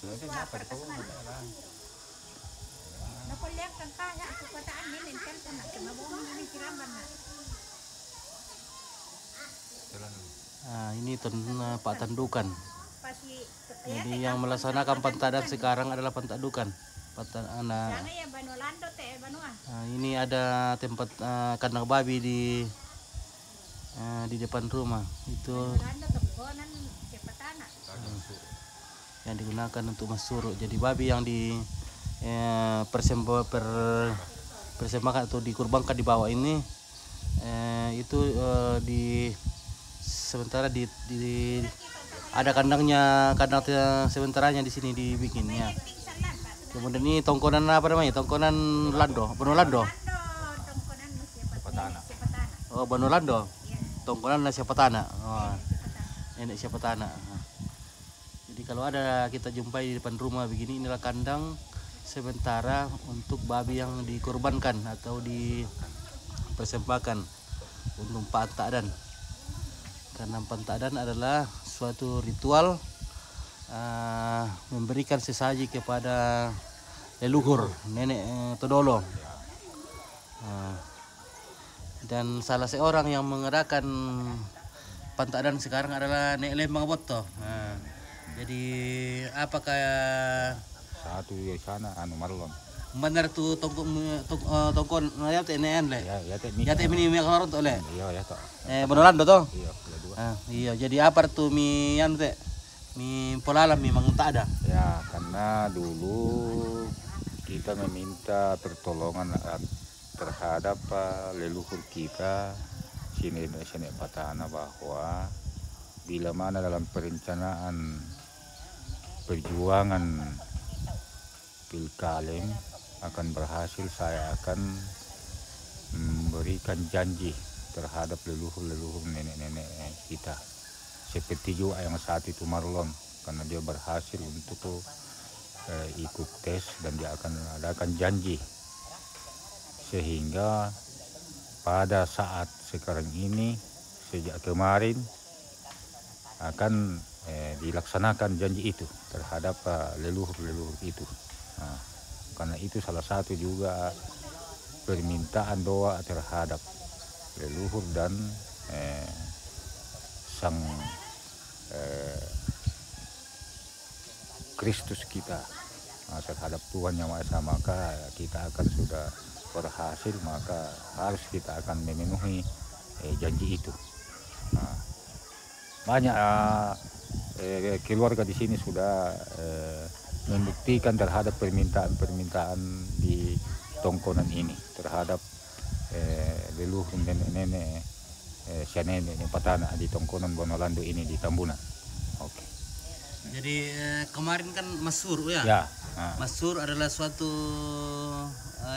Nah, ini Pak Tandukan. Jadi yang melaksanakan pantadan sekarang adalah Pantadukan. Nah, ini ada tempat kandang babi di depan rumah. Itu yang digunakan untuk masur. Jadi babi yang di persembahkan atau dikurbankan di bawah ini itu sementara ada kandang sementaranya di sini dibikinnya. Kemudian ini tongkonan apa namanya? Tongkonan Lando, Bano Lando. Oh, Bano Lando. Tongkonan siapa tanah. Oh, nenek siapa tanah. Jadi kalau ada kita jumpai di depan rumah begini, inilah kandang sementara untuk babi yang dikorbankan atau dipersembahkan untuk Pantadan. Karena Pantadan adalah suatu ritual memberikan sesaji kepada leluhur nenek Todolo. Dan salah seorang yang mengadakan Pantadan sekarang adalah Nek Lembang Boto. Jadi apakah satu di sana Marlon benar tuh tongkon ya teh nen le ya teh mini mi karon tuh le iya ya toh Bonolando toh iya iya jadi apa tuh mi anu teh mi polala mi mang tak ada ya karena dulu kita meminta pertolongan terhadap leluhur kita sini Patana bahwa bila mana dalam perencanaan perjuangan Pilkalem akan berhasil, saya akan memberikan janji terhadap leluhur nenek-nenek kita. Seperti juga yang saat itu Marlon, karena dia berhasil untuk ikut tes dan dia akan adakan janji. Sehingga pada saat sekarang ini, sejak kemarin akan dilaksanakan janji itu terhadap leluhur itu. Nah, karena itu salah satu juga permintaan doa terhadap leluhur dan sang Kristus kita, terhadap Tuhan Yang Maha Esa, maka kita akan sudah berhasil, maka harus kita akan memenuhi janji itu. Nah, banyak keluarga di sini sudah membuktikan terhadap permintaan di tongkonan ini terhadap leluhur nenek-nenek nenek Patana di tongkonan Bonolando ini di Tambunan. Oke. Jadi kemarin kan Masur ya. Ya. Masur adalah suatu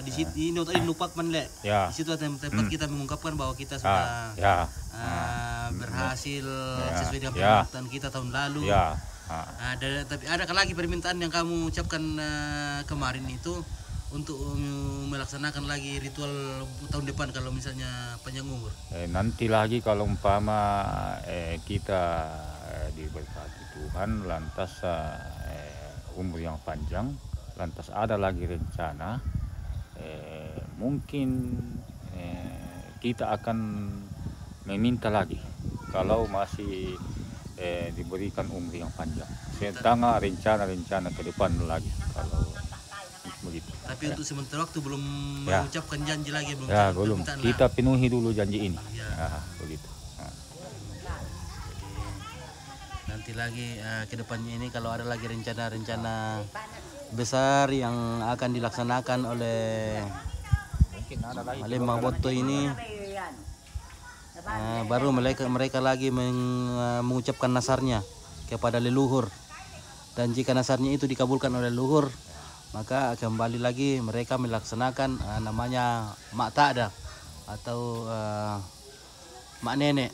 di situ ini tadi lupa le. Ya. Di situ tempat kita mengungkapkan bahwa kita sudah berhasil sesuai dengan permintaan kita tahun lalu. Ya. Tapi adakah lagi permintaan yang kamu ucapkan kemarin itu untuk melaksanakan lagi ritual tahun depan kalau misalnya panjang umur? Nanti lagi kalau umpama kita diberkati Tuhan lantas umur yang panjang, lantas ada lagi rencana, mungkin kita akan meminta lagi kalau masih diberikan umur yang panjang. Setengah rencana ke depan lagi kalau begitu. Tapi untuk sementara waktu belum mengucapkan janji lagi belum. Ya belum. Kita penuhi dulu janji ini. Begitu. Nanti lagi ke depannya ini kalau ada lagi rencana-rencana besar yang akan dilaksanakan oleh Lembang Boto ini, baru mereka lagi mengucapkan nasarnya kepada leluhur, dan jika nasarnya itu dikabulkan oleh leluhur, maka kembali lagi mereka melaksanakan namanya mak takda atau mak nenek,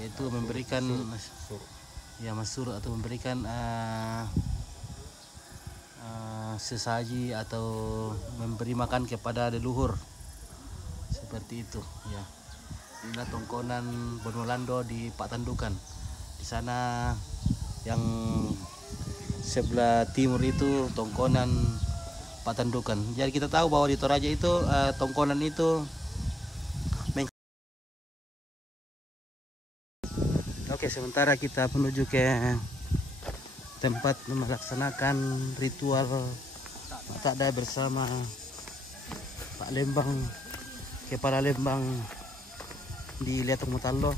yaitu memberikan masur atau memberikan sesaji atau memberi makan kepada leluhur, seperti itu ya. Inilah tongkonan Bonolando di Pak Tandukan. Di sana yang sebelah timur itu Tongkonan Patandukan. Jadi kita tahu bahwa di Toraja itu Tongkonan itu Oke, sementara kita menuju ke tempat melaksanakan ritual Mak Takda bersama Pak Lembang, Kepala Lembang di Liatung Mutalo.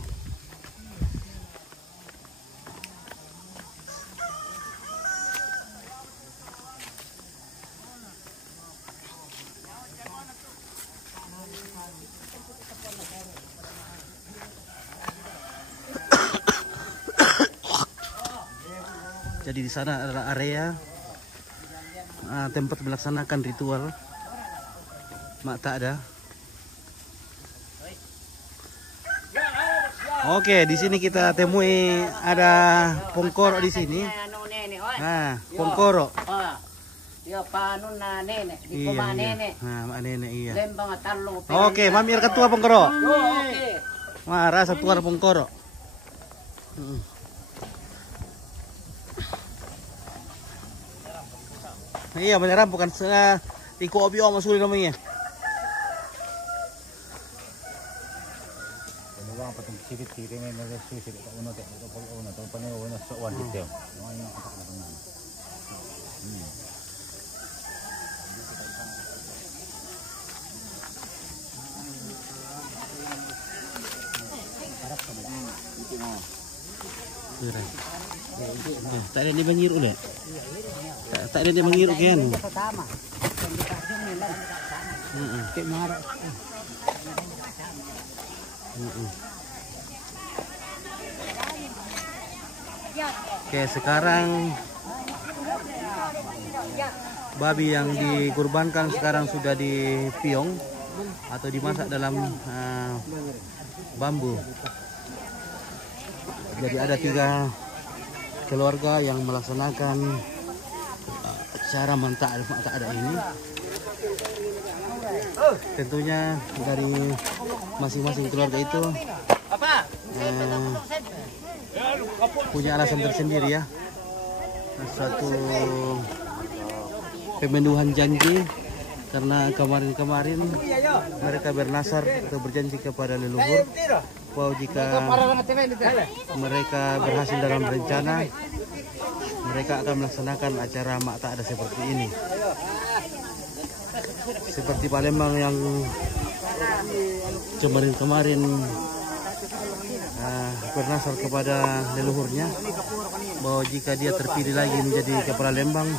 Jadi di sana adalah area tempat melaksanakan ritual Mak Takda. Oke, di sini kita temui ada pongkoro di sini. Nah, pongkoro. Iya, panun na nenek, di Iya, koma iya. nenek. Nah, Mak Nenek iya. Lembang at talo. Oke, mamir ketua pongkoro. Oke. Wah, rasa tuan pongkoro. Iya, menyeram bukan iko obi om masuli namanya. Ano ba patong sirit-sirit may nagsusirit ako na to pano na sa one detail. Tak ada di banjir ulit. Tak ada di banjir kan. Pertama. Kayak marah. Oke, sekarang babi yang dikurbankan sekarang sudah dipiong atau dimasak dalam bambu. Jadi ada 3 keluarga yang melaksanakan cara Mak Takda ini. Tentunya dari masing-masing keluarga itu punya alasan tersendiri ya. Suatu pemenuhan janji karena kemarin-kemarin mereka bernasar atau berjanji kepada leluhur bahwa jika mereka berhasil dalam rencana, mereka akan melaksanakan acara Mak Takda seperti ini. Seperti Palembang yang kemarin-kemarin bernasar kepada leluhurnya bahwa jika dia terpilih lagi menjadi Kepala Lembang,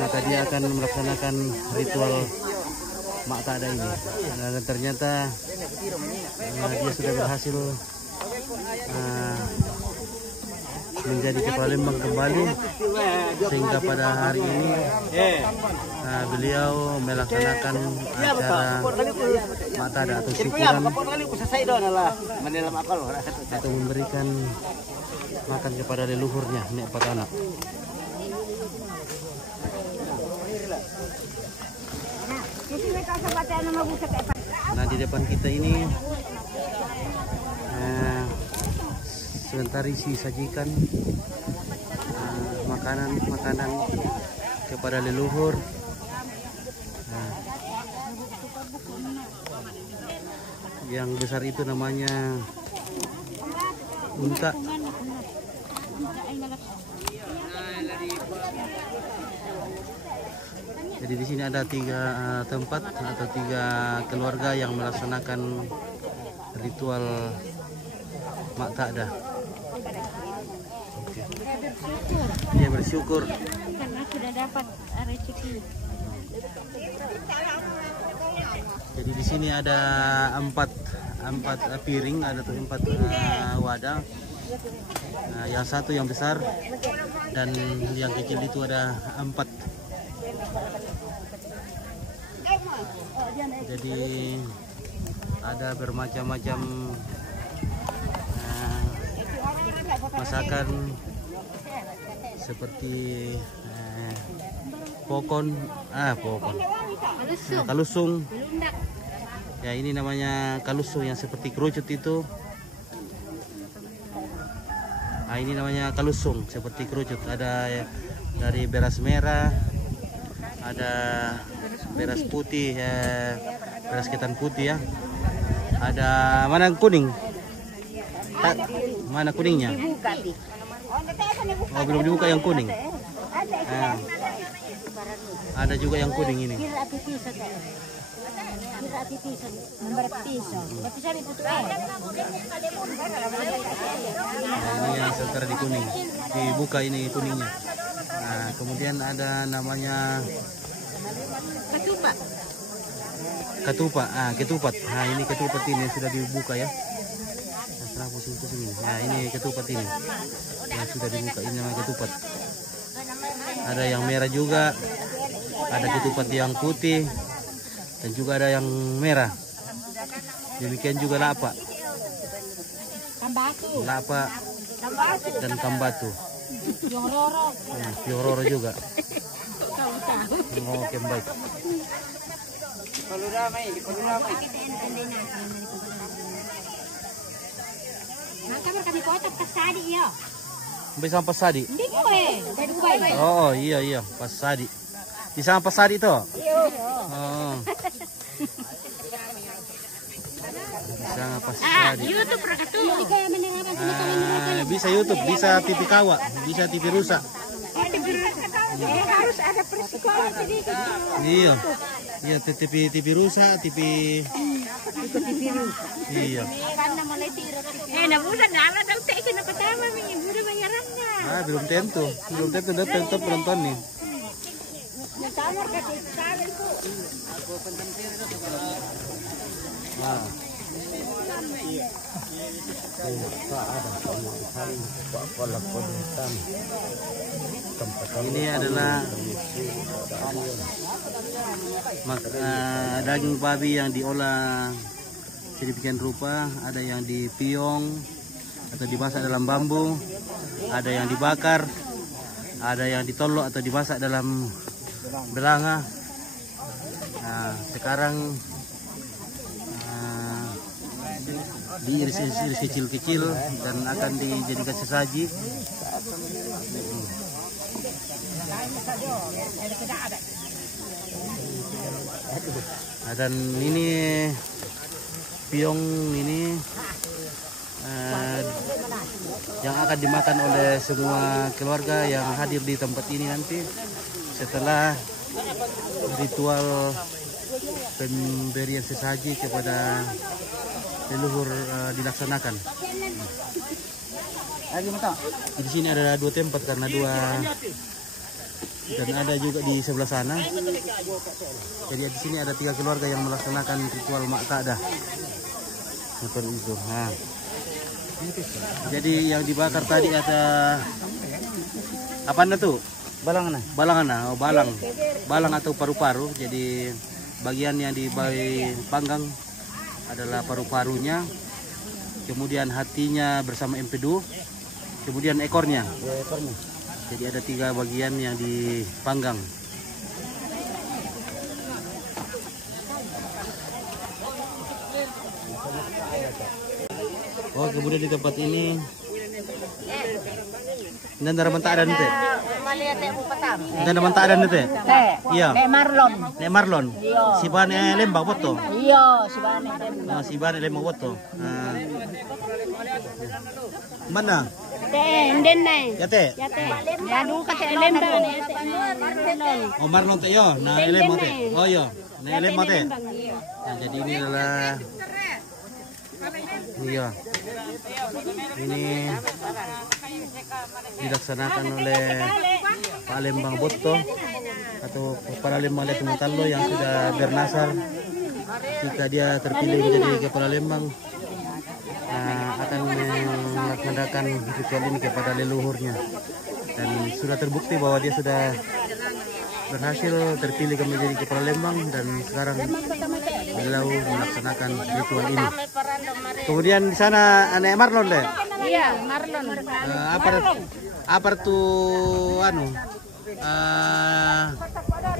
maka dia akan melaksanakan ritual Mak Takda ini. Dan ternyata dia sudah berhasil menjadi Kepala Lembang kembali, sehingga pada hari ini beliau melaksanakan acara Mak Takda atau syukuran atau memberikan makan kepada leluhurnya, Nek Patana. Nah, di depan kita ini sebentar disajikan makanan kepada leluhur. Yang besar itu namanya unta. Jadi di sini ada 3 tempat atau 3 keluarga yang melaksanakan ritual Mak Takda. Oke. Dia bersyukur karena sudah dapat rezeki. Jadi di sini ada 4 piring, ada 4 wadah. Nah, yang satu yang besar dan yang kecil itu ada 4. Jadi ada bermacam-macam masakan seperti kalusung. Ya, ini namanya kalusung yang seperti kerucut itu. Nah, ini namanya kalusung seperti kerucut. Ada dari beras merah, ada beras putih, beras ketan putih ya. Ada mana yang kuning? Mana kuningnya? Oh, belum dibuka yang kuning. Nah, ada juga yang kuning ini. Nah, ini yang sementara di kuning. Dibuka ini kuningnya. Nah, kemudian ada namanya Ketupat. ketupat. Ah, ketupat. Nah, ini ketupat ini sudah dibuka ya. Nah, setelah pusing-pusing ini. Nah, ini ketupat ini. Yang sudah dibuka ini namanya ketupat. Ada yang merah juga. Ada ketupat yang putih dan juga ada yang merah. Demikian juga lapa. Lapa dan kambatu. Piororo juga. Oh, oke, baik. Sampai pasadi. Oh iya pasadi. Di sana pasadi itu. Oh. Di sana pasadi. YouTube rakatu. Bisa YouTube, bisa TV Kawa, bisa TV Rusa. Harus ada persekolah sedikit. Iya. Iya, TV Rusa, TV Iya. Nabusan na ala daw sa ikin na patama may ibu bayarannya. Ah, belum tentu tetap penonton nih. Nah. Ini adalah daging babi yang diolah sedemikian rupa. Ada yang dipiong atau dimasak dalam bambu, ada yang dibakar, ada yang ditolok atau dimasak dalam belanga. Nah, sekarang diiris kecil-kecil dan akan dijadikan sesaji. Nah, dan ini piong ini yang akan dimakan oleh semua keluarga yang hadir di tempat ini nanti setelah ritual pemberian sesaji kepada leluhur dilaksanakan. Di sini ada 2 tempat karena 2 dan ada juga di sebelah sana. Jadi di sini ada 3 keluarga yang melaksanakan ritual Maqtadah. Seperti itu. Nah. Jadi yang dibakar tadi ada apa tuh? Balangan. Oh, balang atau paru-paru. Jadi bagian yang dipanggang adalah paru-parunya, kemudian hatinya bersama empedu, kemudian ekornya. Jadi ada 3 bagian yang dipanggang. Oh, kemudian di tempat ini nanda naman ada nete. Nanda naman ada nete. Iya. Nek Marlon. Si Bane Lembang foto. Iya, si Bane Lembang. Oh, si Bane Lembang foto. Mana? Nden na. Yate. Yadu ka te Lembang. Oh, Marlon te yo, na Lembang te. Oh yo, na Lembang te. Nah, jadi ini adalah iya. Ini dilaksanakan oleh Pak Lembang Boto atau Kepala Lembang Letumatalo yang sudah bernasar. Jika dia terpilih menjadi Kepala Lembang, akan melaksanakan ritual ini kepada leluhurnya. Dan sudah terbukti bahwa dia sudah berhasil terpilih menjadi Kepala Lembang dan sekarang beliau melaksanakan ritual ini. Kemudian di sana Nek Marlon deh. Iya, Marlon. Apa tuh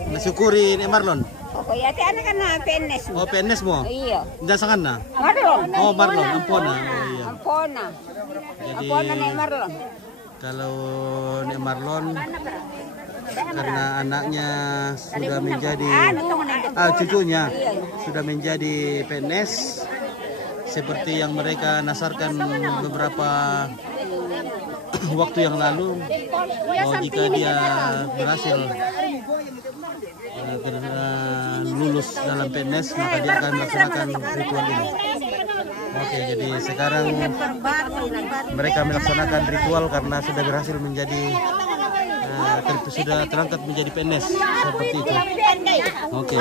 nasyukuri Nek Marlon? Kuya ti ana kana PNS mo. Oh, PNS mo? Iya. Dasangan na? Marlon. Oh, Marlon, Ampona. Oh, iya. Ampona. Jadi Ampona ni Marlon. kalau Nek Marlon karena anaknya sudah menjadi cucunya sudah menjadi PNS seperti yang mereka nasarkan beberapa waktu yang lalu, jika dia berhasil lulus dalam PNS maka dia akan melaksanakan ritual ini. Oke, jadi sekarang mereka melaksanakan ritual karena sudah berhasil menjadi sudah terangkat menjadi PNS seperti itu. Oke.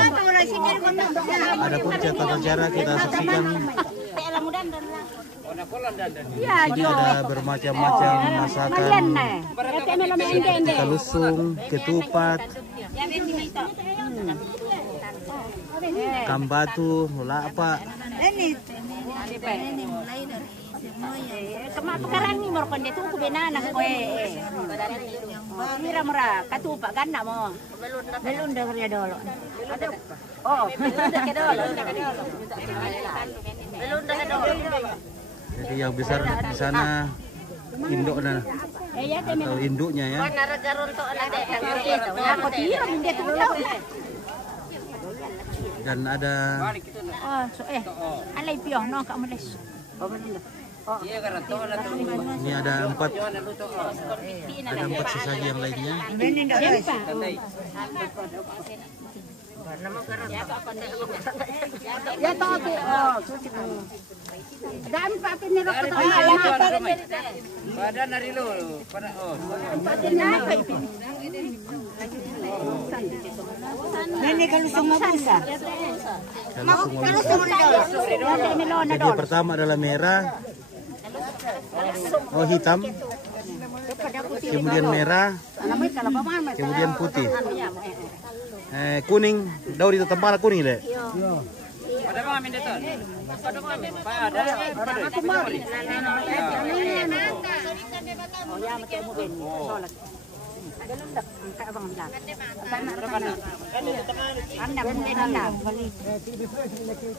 Adapun catatan cara kita saksikan. Ini ada bermacam-macam masakan seperti kalusung, ketupat, kambatu, lapa. Sekarang ni morkon dia tu kubenana koe. Mira mura katupa kan nak mo. Belum dah kerja dulu. Oh, belum dah kerja dulu. Belum dah kerja dulu. Jadi yang besar di sana induk atau induknya ya. Dan ada ini ada empat sesaji yang lainnya. Ya tahu dan papi nero pada nari lo pada nenek kalau semua bisa. Jadi pertama adalah merah, hitam, kemudian merah, kemudian putih, kuning. Daur itu tempatnya kuning deh. Ada apa minta tuh? Ada.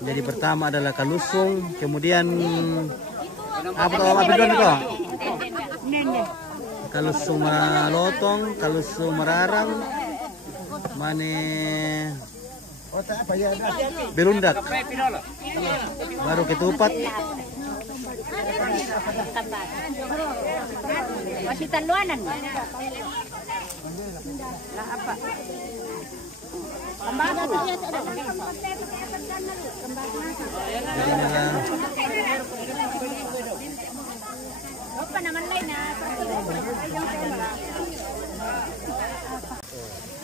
Jadi pertama adalah kalusung, kemudian apa itu? Kalusung lotong, kalusung merarang, belundak, baru ketupat. Masih taluanan. Lah apa?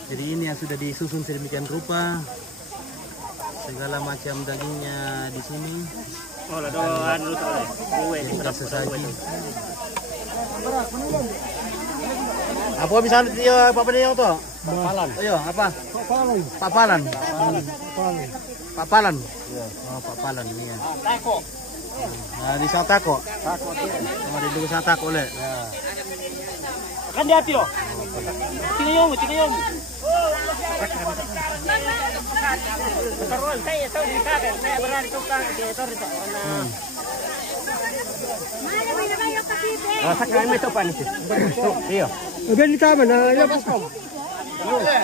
Jadi ini yang sudah disusun sedemikian rupa, segala macam dagingnya di sini. Kita sesaji. Apa misalnya dia apa dia itu? Papalan. Ayo, apa? Papalan. Papalan. Oh, papalan ini ya. Tako. Nah, di sana tako. Oh, di dulu sana tako le. Kan dia hati loh. Tingayong. Betul, saya tahu di sana. Saya berani tukang di itu. Sekarang itu apa nih? Iya. Ganti kapan? Ya paskom. Oke,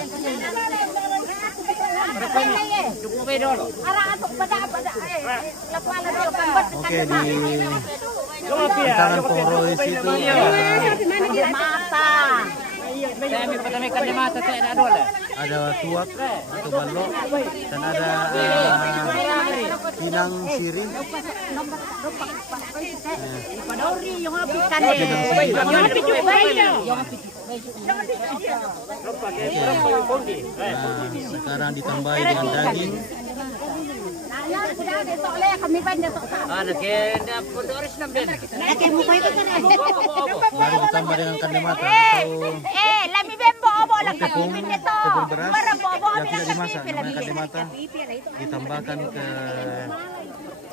di tangan Porois itu ada tuak atau balok dan ada pinang sirih. Sekarang ditambahi dengan daging. Baru ditambah dengan kande mata atau tepung beras yang tidak dimasak, namanya kande mata, ditambahkan ke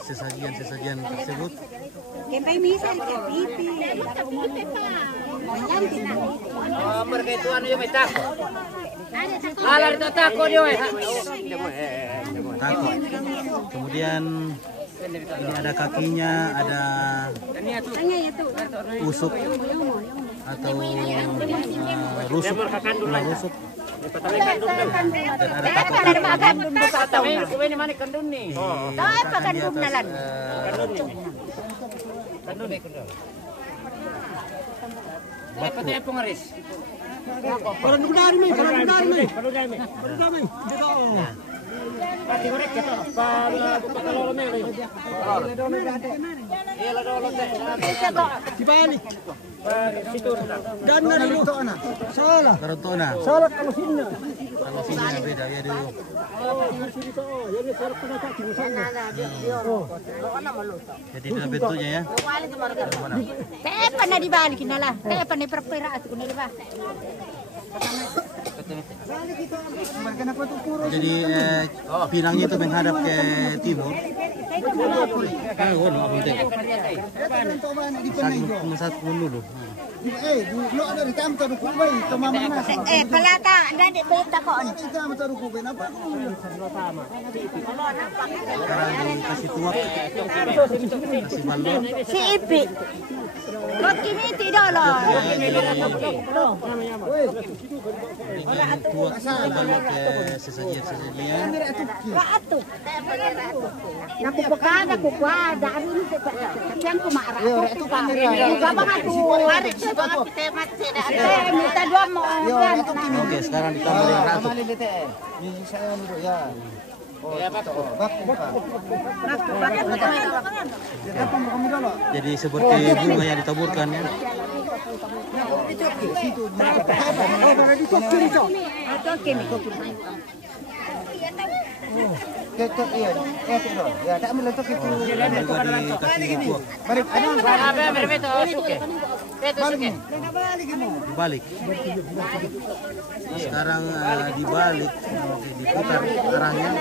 sesajian tersebut. Berkaitan dengan takut. Kemudian ini ada kakinya, ada usuk atau rusuk, tulang rusuk. Dan ada takut. Salah kalau sini beda ya dulu. Jadi dalam bentuknya ya. Pernah dibalikin lah. Pernah perkiraan itu nih, Jadi pinangnya itu menghadap ke timur. Satu dulu. Pelaka dan di peta kok. Sekarang kasih tuak, kasih balon. Si Ipi. Kok kini tidak loh. Tuak balon ke sesajian. Kak atuh. Aku pekan aku kuat dari ini sekian ku marah. Juga banget tuh. Hari itu banget kita mati. Minta dua mau. Oke, sekarang ditambah dengan ratu. Jadi seperti bunga yang ditaburkan ya. Dibalik. Sekarang dibalik, diputar arahnya.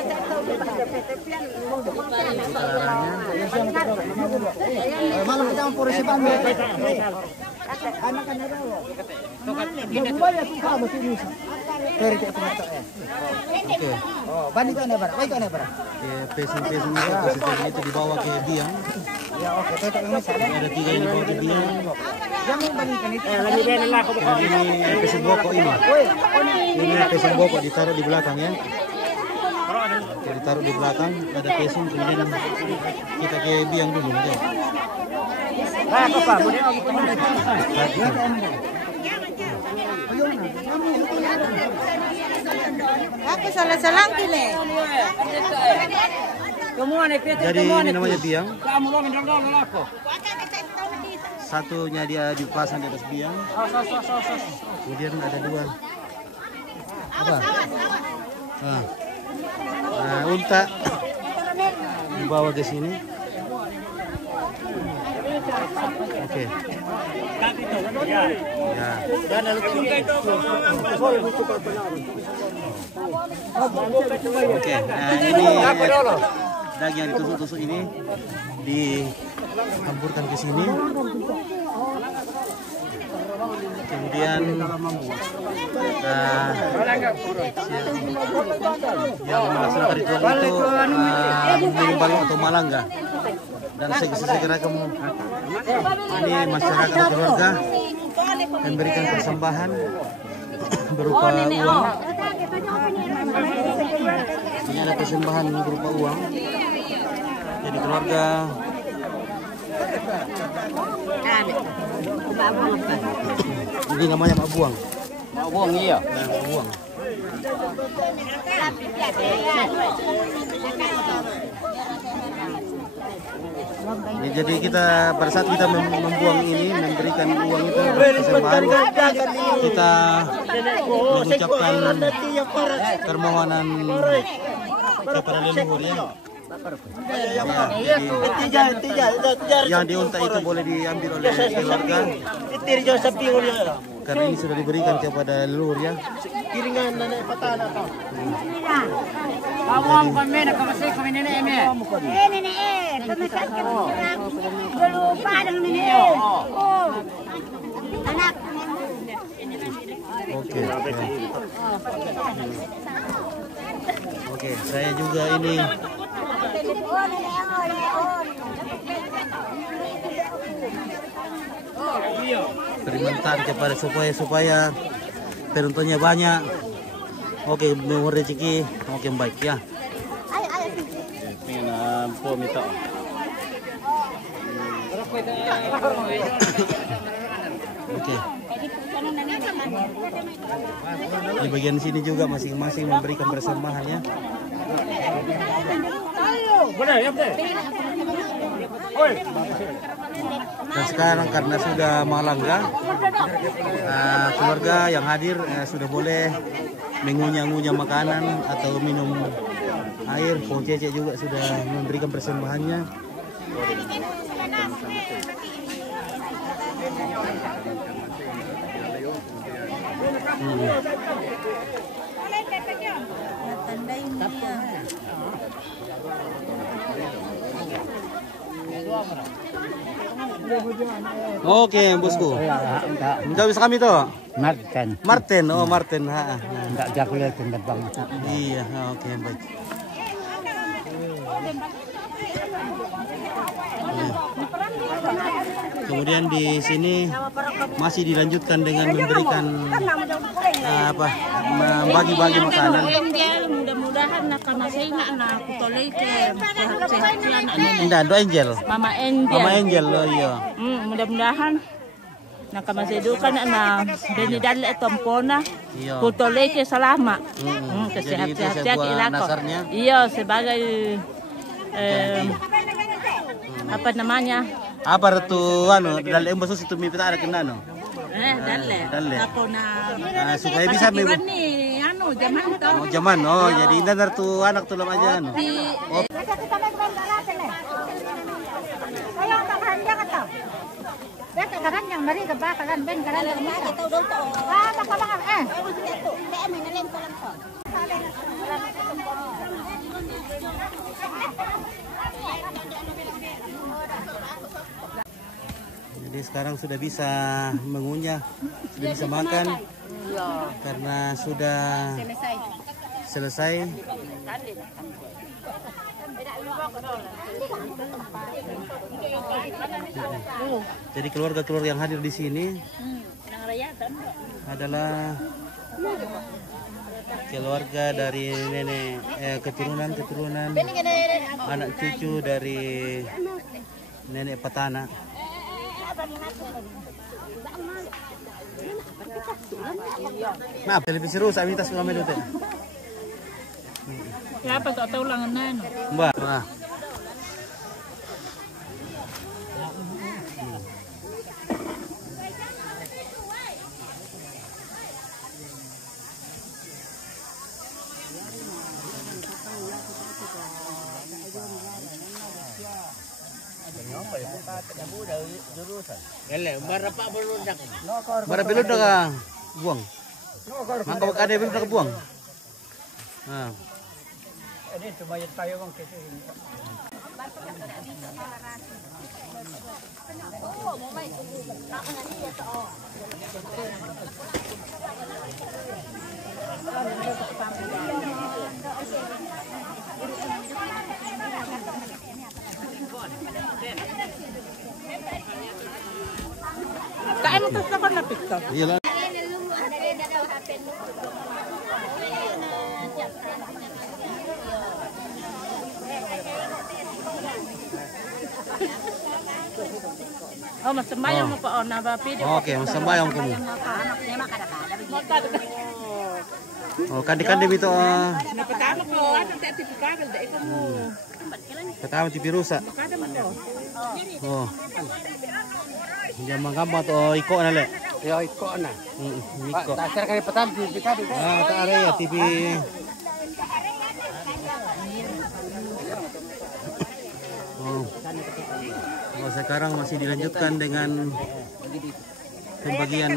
Malam kita polisi Bandung. Oke. Oh, bani itu ada berapa? Baik ada berapa? Pesing-pesing itu dibawa ke biang. Ya oke, tetap ini sana. Ada 3 yang dibawa ke biang. Jangan bandingkan itu. Ini pesing bokok ini. Ini pesing bokok ditaruh di belakang ya. Ditaruh di belakang, ada pesing kemudian kita ke biang dulu ya. Aku salah-salah gile. Jadi ini namanya biang. Satunya dia dipasang di atas biang. Kemudian ada 2. Apa? Nah, unta dibawa ke sini. Oke. Ya. Oke. Nah, ini daging yang ditusuk-tusuk ini dihamburkan ke sini. Kemudian yang melaksanakan ritual itu menimbang atau malangga. Dan segera kamu ini masyarakat keluarga memberikan persembahan berupa uang. Ini ada persembahan berupa uang. Jadi keluarga ini namanya mak buang. Mak buang iya. Nah, mak buang. Jadi kita pada saat kita membuang ini, memberikan uang itu persembahan, kita mengucapkan permohonan kepada leluhur ya. Yang diunta itu boleh diambil oleh keluarga karena ini sudah diberikan kepada leluhur ya. Kiringan nenek petana tau. Awam kami nak masih kami nenek eme. Nenek, pemesan kami lupa dengan nenek. Oh, anak. Oke. Oke, saya juga ini permintaan kepada supaya penontonnya banyak. Oke, mau rezeki. Oke, baik ya. Oke. Di bagian sini juga masing-masing memberikan persembahannya. Dan sekarang karena sudah malangga, keluarga yang hadir sudah boleh mengunyah-ngunyah makanan atau minum air. Po Cece juga sudah memberikan persembahannya. Oke, bosku. Enggak bisa kami tuh. Martin, oh Martin. Enggak jago ya tembang. Iya, oke baik. Kemudian di sini masih dilanjutkan dengan memberikan membagi-bagi makanan. Mudah-mudahan nak kutolei ke sehat-sehat. Indah, doa Angel. Mama Angel. Mama Angel, oh iya. Mudah-mudahan nakamasedukan na benidal etompona. Iya. Kutolei ke selama. Jadi itu Sehat-sehat sebuah ilako. nasarnya. Iya, sebagai apa namanya? Apa itu dalam embasus itu mipita ada kena no? Dalle. Ako na Supaya bisa ni zaman to. Oh, zaman jadi indah tuh anak tuh aja no. Oh. Jadi sekarang sudah bisa mengunyah, sudah bisa makan karena sudah selesai. Jadi keluarga-keluarga yang hadir di sini adalah keluarga dari nenek, keturunan anak cucu dari nenek Patana. Maaf, televisi rusak, minta suami dulu. Siapa tak tahu langanan. Mbak. Bara belud ka buang. Maka ada belud ka buang. Ini tumayat tayo bang kasi. Kain mo sa kon lapit ka. Iyalah. Oh, masembayang mo pa na ba video. Oke, masembayang ko. Oh, kandi-kandi bito. Napatama ko ano sertifikado da ikaw mo. Katama ti pirusa. Oh. Diyan mangamba to iko na le. Yo iko na. Iko. Dasar kay patam sertifikado. Taare ya TV. Oh, sekarang masih dilanjutkan dengan pembagian.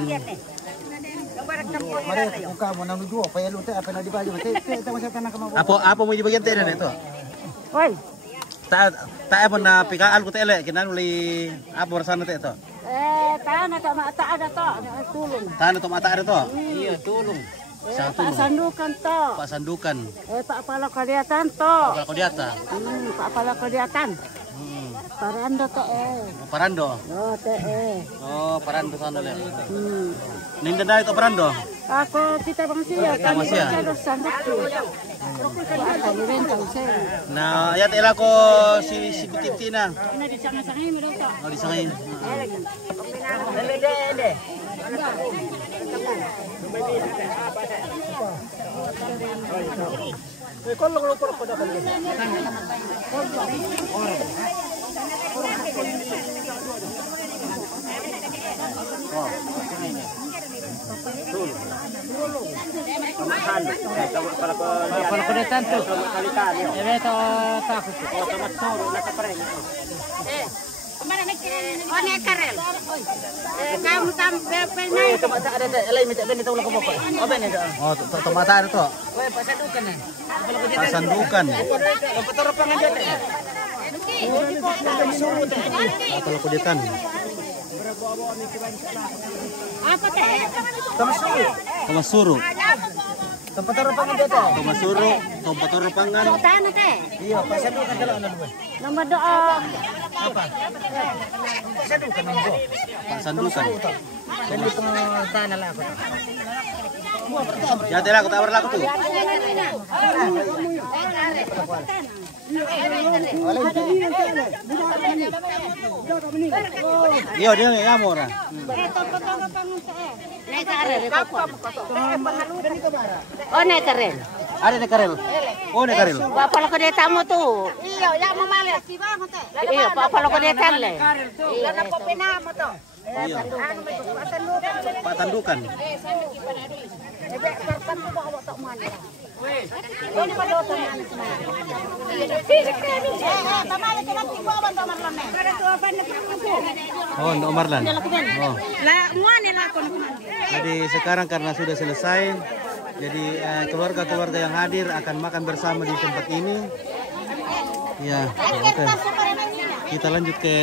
Mari buka mo nang duo pa yelo te apa na di baju te masya tanah kama. Apa mau dibagian teh na ito? Oi. Ta apa na pikaan ko tele kinan uli apa bersana teh ito? tanah tak mata ada tak tulung. Tanah atau mata ada toh? Iya, tulung. Satu. Pak Sandukan tak. Pak Sandukan. Pak Pala Kodiatan tak. Pak Kodiata. Pak Pala Kodiatan. Parando tak Parando. Oh tak Oh, Parando sana le. Ninda na ito Parando. Ako kita bang siya. Tama siya. Sanduk tu. Na ayat ela ko si Bititi na. Ano di sangat-sangat mo tak. Oh, di sangay. Kalau kudetan tuh. Ebe to takut. Oh, tomat soro nasa pare. Oh ni karel. Kamu tam penai. Tomat ada elai macam ni tahu lagu apa? Apa ni dah? Oh, tomata ada to. Pak Sandukan ni. Pak Sandukan. Komputer apa ngajak ni? Atau Kodiatan. Apa teh? Tomasuru. Komputer apa ngajak tu? Tomasuru, komputer pangan. Tanah teh. Iya, Pak Sandukan kalau nak dua. Nomor doa. Apa? Sandukan nombor. Pak Sandukan. Dan di tanah lah aku. Ya tela ko tawar la ko tu. Iyo dia ya mora. Oh naik keren. Ada ne karel. Oh ne karel. Bapak lo kode tamu tuh. Iya, ya mamalia si bang teh. Iya, bapak lo kode tanle. Iya, na kopi nama tuh. Iya. Pak Tandukan. Ebe karpan tuh bawa tok mana. Ini pada tok mana semua. Mamalia kita tiba bantu marlan. Kada tuh apa ni Oh, Ndok Marlan. Oh. Lah, muane lah kon. Jadi sekarang karena sudah selesai, jadi keluarga-keluarga yang hadir akan makan bersama di tempat ini. Ya, oke. Kita lanjut ke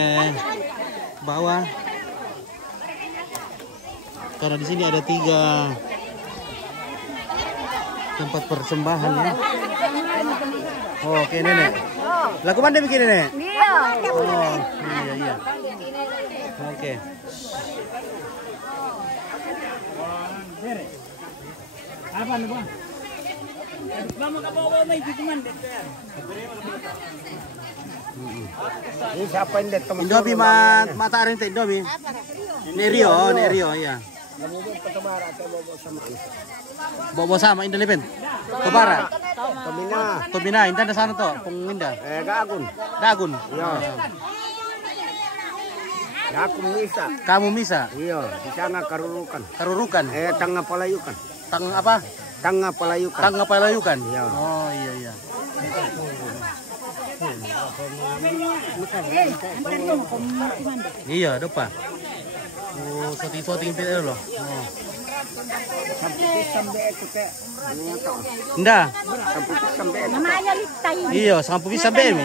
bawah. Karena di sini ada 3 tempat persembahan ya. Oh, oke nenek. Lagu mana bikin nenek? Iya. Oh, iya. Oke. Apa nih, Bang? Lama ka bawa may bikuman dito. Ini siapa ini teman? Indomie mata arin teh Indomie. Nerio ya. Bobo sama Indah Lepen. Kebara. Tomina Indah ada sana toh, Pung Indah. Dagun. Iya. Aku misa. Kamu misa. Iya, di sana karurukan. Karurukan. Tangga Palayukan. Tang apa? Tangga Palayukan. Tangga Palayukan. Iya. Oh iya. Iya, depan. Oh, shooting video loh. Oh. Nda. Namanya litai. Iya, sampai bisa bem.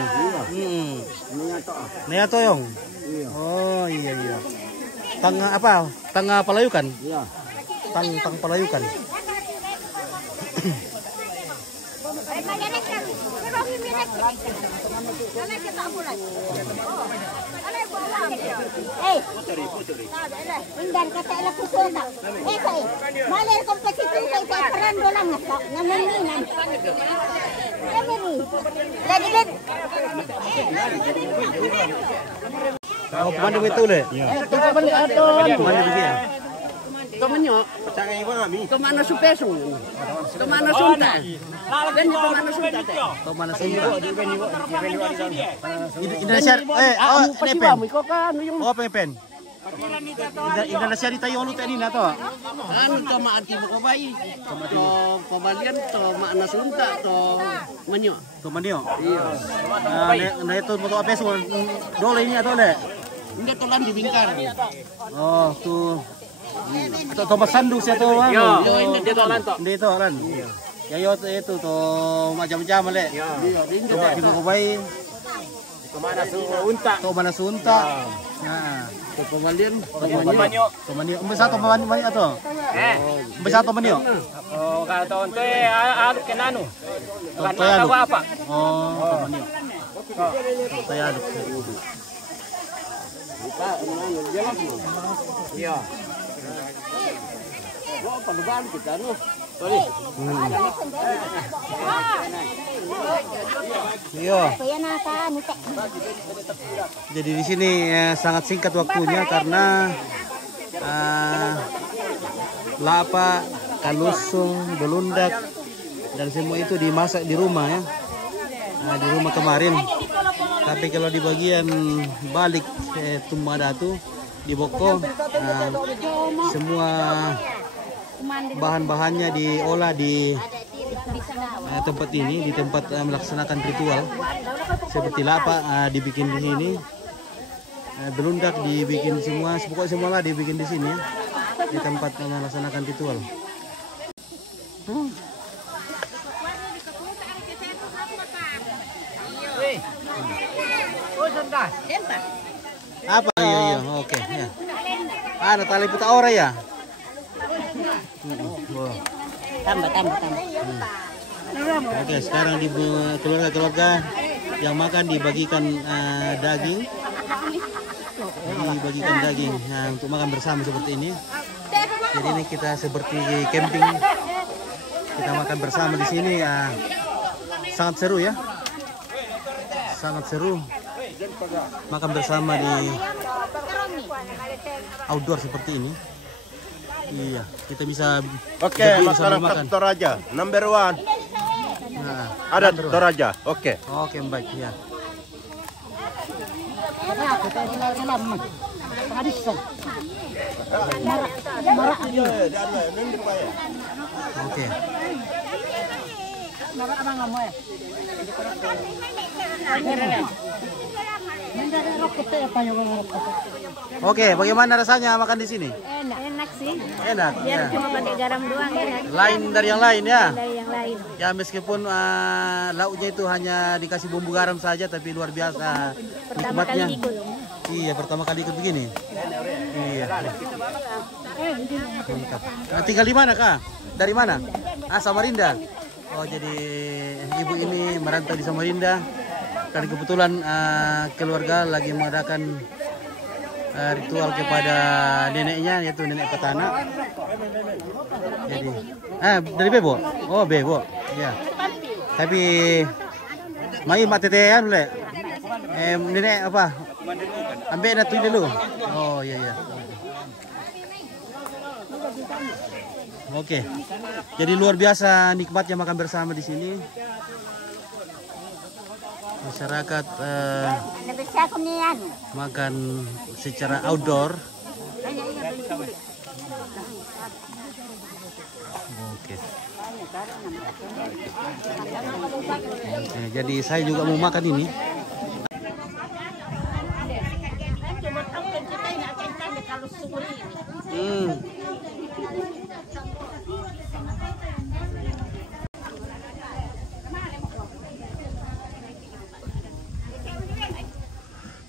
Nia toyong. Oh iya. Tangga apa? Tangga Palayukan. Iya. Tang Palayukan. Indan kata ela kusota. Kai. Maler kompetisi kai peran dolang ngasok nyameninan. Lagi. Oh, pemandu itu le. Kita balik aton. Pemandu itu ya. Tomanyo. Tomana supeso. Tomana sunta. Ben tomana sunta teh. Tomana sunta. Indonesia ini pen. Iko kan yung Oh, pen. Indonesia di tayo lu tadi na to. anu tomaan ti mo bay. To pamalian to maana sunta to manyo. Tumanyo. Iya. Na ito mo to apeso dole ini atau le? Hindi to lan di bingkar. Oh, tuh. Ito Thomas Sandu siya to. Yo hindi to lan to. Hindi to lan. Ya yo itu to macam-macam le. Iya, hindi Coba di mo bay. tomana sunta. To mana sunta. Nah. pemalian, Pamanyo. Umbes ato pamanyo ato. Umbes ato pamanyo. Oh, kata onte ano kenano. Toyado. Apa? Oh, pamanyo. Toyado. Iya. Oh, pagbaban kita no. Sorry. Iya. Kaya nasa muka. Jadi di sini sangat singkat waktunya karena lapa, kalusung, belundak dan semua itu dimasak di rumah ya. Di rumah kemarin. Tapi kalau di bagian balik Tumbadatu di Boko semua bahan-bahannya diolah di tempat ini, di tempat melaksanakan ritual. Seperti lapa dibikin di sini, belundak dibikin semua, pokoknya semualah dibikin di sini ya, di tempat melaksanakan ritual. Apa? Iya, oke ya. Ada tali putar ora ya? Tambah. Oke, sekarang di keluarga-keluarga yang makan dibagikan daging, untuk makan bersama seperti ini. Jadi ini kita seperti camping, kita makan bersama di sini. Sangat seru ya, sangat seru makan bersama di outdoor seperti ini. Iya, kita bisa Oke, makanan Toraja number 1. Nah, Ada Toraja. Oke. oke baik ya. Oke. Oke, bagaimana rasanya makan di sini? Enak sih. Enak. Biar Ya. cuma pakai garam doang enak. Lain dari yang lain ya. Dari yang lain. Ya meskipun lauknya itu hanya dikasih bumbu garam saja, tapi luar biasa Pertama kali nikmatnya. ikut. Iya, pertama kali ikut begini. Iya. Mantap. Tinggal di mana kak? Dari mana? Samarinda. Oh jadi ibu ini merantau di Samarinda. Dan kebetulan keluarga lagi mengadakan ritual kepada neneknya, yaitu nenek petana. Jadi, dari Bebo? Oh Bebo, ya. Tapi, mai matetean le. Nenek apa? Ambil na tuh dulu. Oh iya iya. Oke. Jadi luar biasa nikmatnya makan bersama di sini. Masyarakat makan secara outdoor. Oke. Oke, jadi saya juga mau makan ini.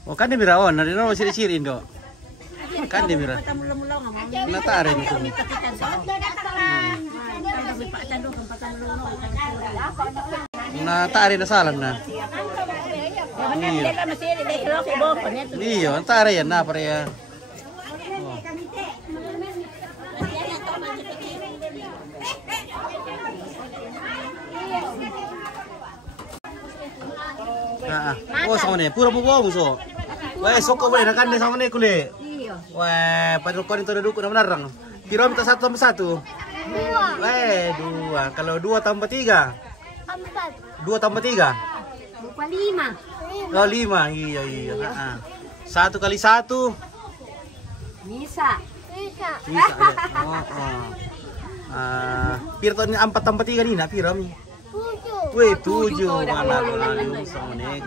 Oh kan dia miraon, nanti no siri-siri Indo. Kan dia mira. Nata are itu. Nata are na salam na. Iya, nata are yan na pare ya. Oh sama nih, pura pura musuh. Wah, soko boleh nak kande sama nih kule. Wah, padahal kau itu duduk nama narang. Piro minta 1 tambah 1. Wah, 2. Kalau 2 tambah 3. 2 tambah 3. 5. Oh 5, iya. 1 kali 1. Bisa. Bisa ya. Piro tahun 4 tambah 3 nih, nak piro mi? 7. 7. Mana sama nih.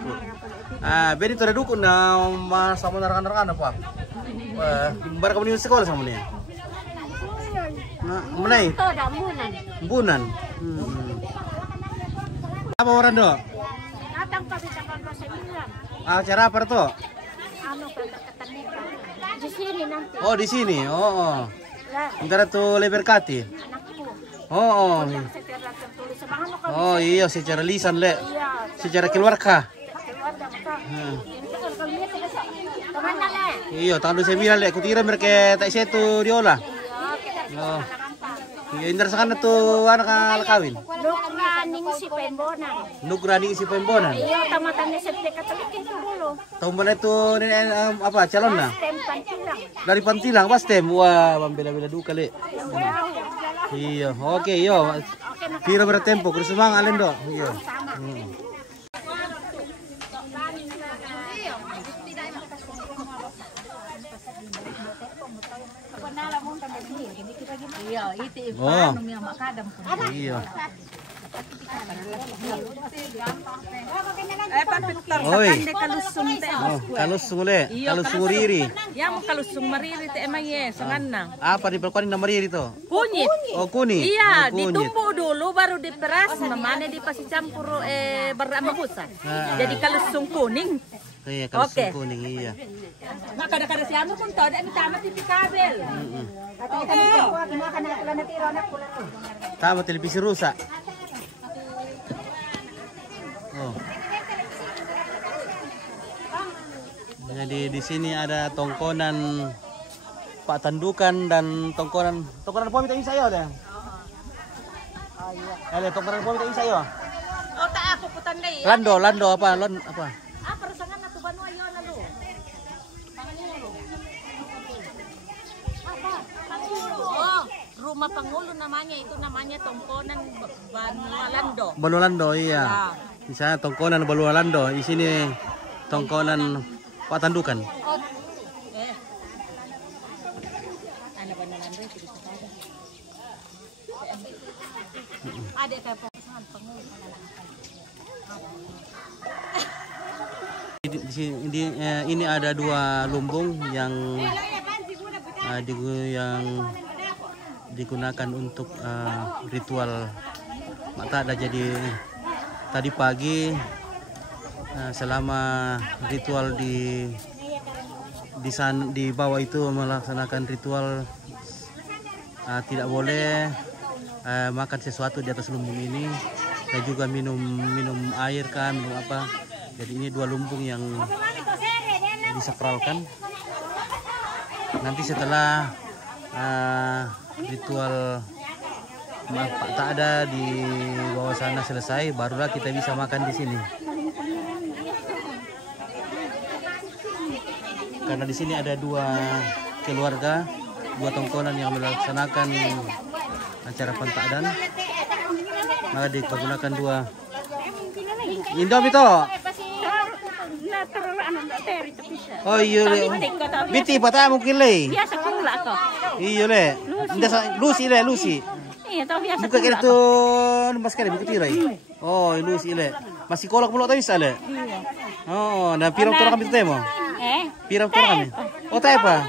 Beri tu ada dukun na sama rekan-rekan apa? Barang kamu di sekolah sama dia. Nah, mana ini? Bunan. Apa orang do? Datang kami tanggal 9. Acara apa tu? Anu ketanikan. di sini nanti. Oh, di sini. Oh. Lah, Antara tuh Leberkati. anakku. Oh. Yang secara tertulis semangat lo kalau Oh iya, secara lisan le. iya. Secara keluarga. Keluarga betul. Itu kalau lihat sudah kemana lah? Iya, tahun 2009 le. Kutira mereka tak setu diolah. Iya, kita Oh. anak-anak. Iya, indra sakana tuh anak kawin. Lukraning si Pembonan. Nugrani isi pembonan. Iya, tamatan SMP Katolik itu dulu. Tahun mana itu apa calon na? Tempan tilang. Dari Pantilang pas tem. Wah, bela-bela duka le. Iya, oke yo. Kira bertempo, kurus semang alen do. Iya. Iya, itu Oh. yang makadam. Iya. Victor, Oi. kalusung te. Oh, kalus sumule, kalus sumuriri. Yang kalusung mariri te emaye sanganna. Apa di perkuan nama riri to? Kunyit. Oh, kuning. Iya, Oh, kunyit. ditumbuk dulu baru diperas, mamane dipasi campur berama busa. Jadi kalusung kuning. Iya, kalus Oke. kuning iya. Mak kada-kada siamo pun to, dami tamat di kabel. Tama televisi rusak. Oh. Jadi di sini ada tongkonan Pak Tandukan dan tongkonan apa minta saya deh. Ada tongkonan apa minta saya. Oh, tak aku putan dai. Lando apa? Apa? Ah, persangan na tuban wa yon lalu. Oh, rumah Pangulo namanya, itu namanya tongkonan Banualando. Balulando iya. Di sana tongkonan Balulando, di sini tongkonan Pak Tandukan. Oh, Ano Banualando itu bisa ada. Ada kayak persangan Pangulo. Ini ada dua lumbung yang digunakan untuk ritual mata ada. Jadi tadi pagi selama ritual di bawah itu melaksanakan ritual tidak boleh makan sesuatu di atas lumbung ini dan juga minum air kan, minum apa. Jadi ini dua lumbung yang disakralkan. Nanti setelah ritual Pak tak ada di bawah sana selesai, barulah kita bisa makan di sini. Karena di sini ada dua keluarga, dua tongkonan yang melaksanakan acara pentakdan, maka digunakan dua. Indomie to. Oh iya le. Biti pata mungkin le. Biasa pula kok. Iya le. Lucy le, Lucy. Iya, tahu biasa. Buka kira tu numpas kali buka tirai. Oh, Lucy le. Masih kolak pula tak bisa le. Oh, dan pirang tolak kami temo. Pirang tolak kami. Oh, tak apa.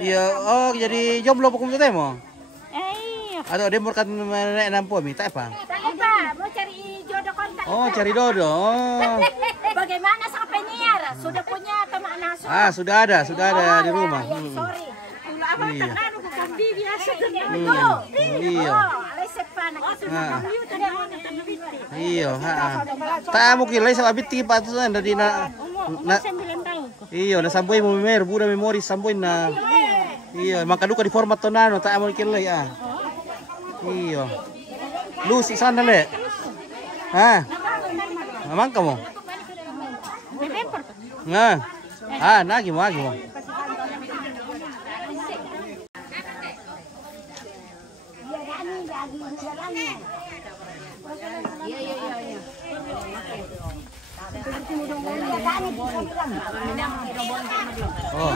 Iya, oh jadi jomblo pokok temo. Iya. Ada demor kan naik nampu mi, tak apa. Tak apa, mau cari jodoh kontak. Oh, cari dodo. Oh. Bagaimana sang penyiar? Sudah punya teman nasu? Sudah ada di rumah. Sorry. Iya. Biasa Iya. Iya. Iya, tak mungkin lah sama biti pak tu kan dari na 9 tahun ko. iya na samboy mo buda memori samboy na iya makaduka di format to nano tak mungkin lah ya. Iya. Lucy sana le. Mamang kamu? Nah. Nagi mo. Oh.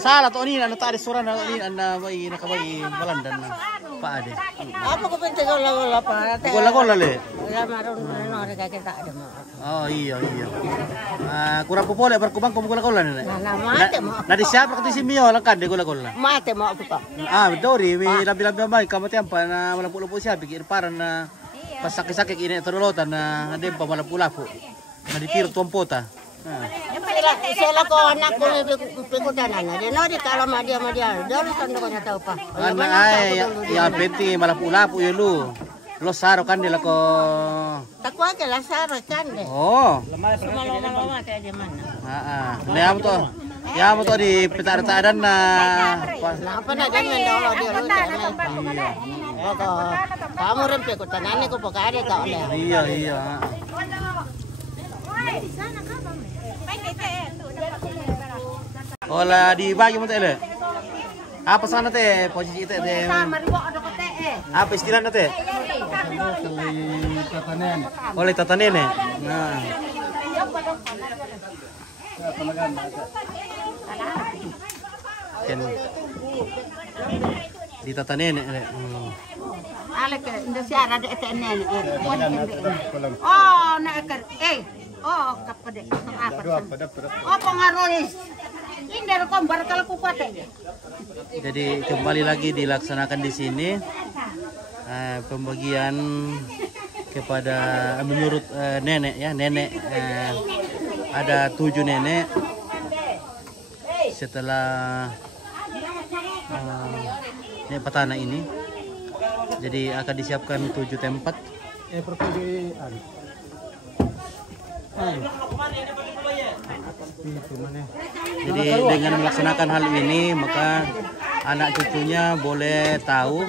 Salah to ni ano tadi suran na ni na may nakabay balandan na paade. Apa ko pente ko la pa? Gola le. Ya maron no re ka kita ada mo. Oh iya. Kurang popole berkubang gola na. Na mate mo. Na di siya pa kasi miyo lang kan de gola. Mate mo apa? Dori may labi-labi may kamatian pa na malapu-lapu siya bigir para na pasakit-sakit ini terulutan na ade pa malapu-lapu. Nadipiro tuampo ta. Sila ko anak ko pikutan na. Dia no di kalau dia dulu kan ko na tao pa. Ana ay ya penti malapu-lapu yo lu. Lo saro kan dila ko. Takwa ke la saro kan de. Oh. Lama-lama kayak di mana. Heeh. Ya mo to di peta-petaadan na. Apa na ganyan daw dia lu ta. Kamu rin pikutan ani ko pagkari ka oleh. Iya. Ola dibagi mo tele. Apa sana teh posisi teh teh? Apa istilahnya teh? Oleh tata nenek. Nah. Ken di tata nenek. Alek Indonesia ada nenek. Oh, nak ker. Oh, kapade. Oh, pengaruhis. Ini rekam barangkali kuat aja. Jadi kembali lagi dilaksanakan di sini pembagian kepada menurut nenek ya, nenek ada 7 nenek setelah nenek petana ini. Jadi akan disiapkan 7 tempat. Jadi dengan melaksanakan hal ini maka anak cucunya boleh tahu